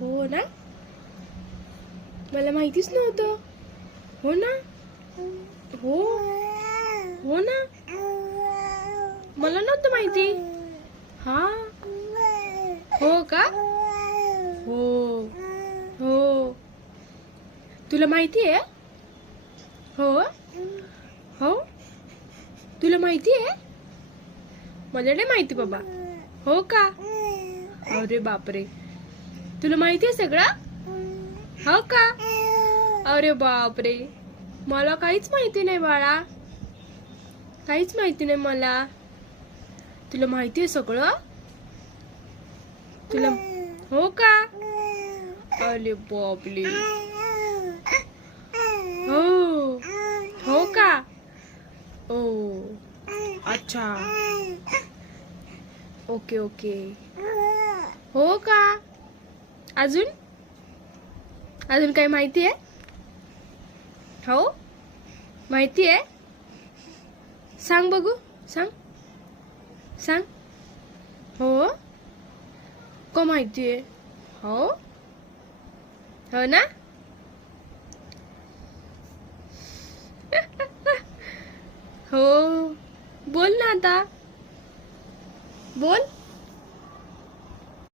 हो ना, मला माहितीच नव्हतं. हो ना, हो हो ना, मला नव्हतं माहिती. हा, हो का, हो हो, तुला माहिती आहे? हो हो, तुला माहिती आहे? मला नाही माहिती बाबा. हो का, अरे बापरे, तुला माहिती आहे सगळं? हो का, अरे बापरे, मला काहीच माहिती नाही बाळा, काहीच माहिती नाही मला. तुला माहिती आहे सगळं? तुला हो का, अरे बापले, हो हो का, ओ अच्छा, ओके ओके, हो का, अजून अजून काय माहिती आहे? हो, माहिती आहे? सांग बघू, सांग सांग. हो का, माहिती आहे? हो हो ना. हो, बोल ना आता, बोल.